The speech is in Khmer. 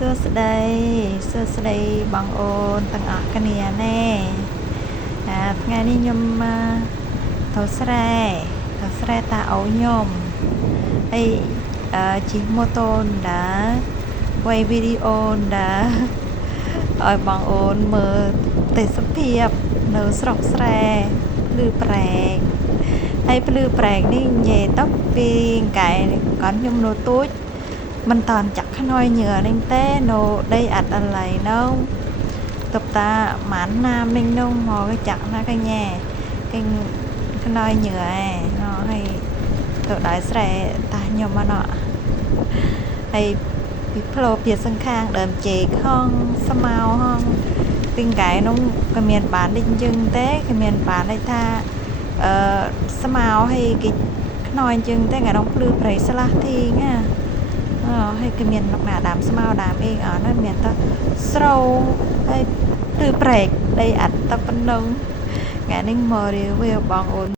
សួស្តីបងអូនទាំងអស់គ្នាណែថ្ងៃនេះខ្ញុំទៅស្រែតាអូខ្ញុំហើយជិះម៉ូតូដែរquay video ដែរឲ្យបងអូនមើលទេសភាពនៅស្រុកស្រែភ្លឺប្រែកហើយភ្លឺប្រែកនេះនិយាយទៅពីកែគាត់ខ្ញុំនៅទូចមិនតាន់ចាក់ខ្នើយញើនេះទេនៅដីអត់អល័យនៅតបតាម៉ានណាមិញនោះមកចាក់ណាកញ្ញាគេខ្នើយញើហើយទៅដល់ស្រែតាខ្ញុំមកណោះហើយពីផ្លូវពីសង្ខាងដើមជេកហងស្មៅហងពីកែនោះក៏មានបានដូចយើងទេក៏មានបានដូចថាស្មៅហើយគេខ្នើយជាងទេថ្ងៃនោះភ្លឺប្រៃស្លាស់ធីណាហើយក៏មានលោកណាដាំស្មៅដាំអីអត់ហ្នឹងមានតែស្រូវហើយភ្លឺប្រែកដីអត់តែប៉ុណ្ណឹងថ្ងៃនេះមករៀវបងអូន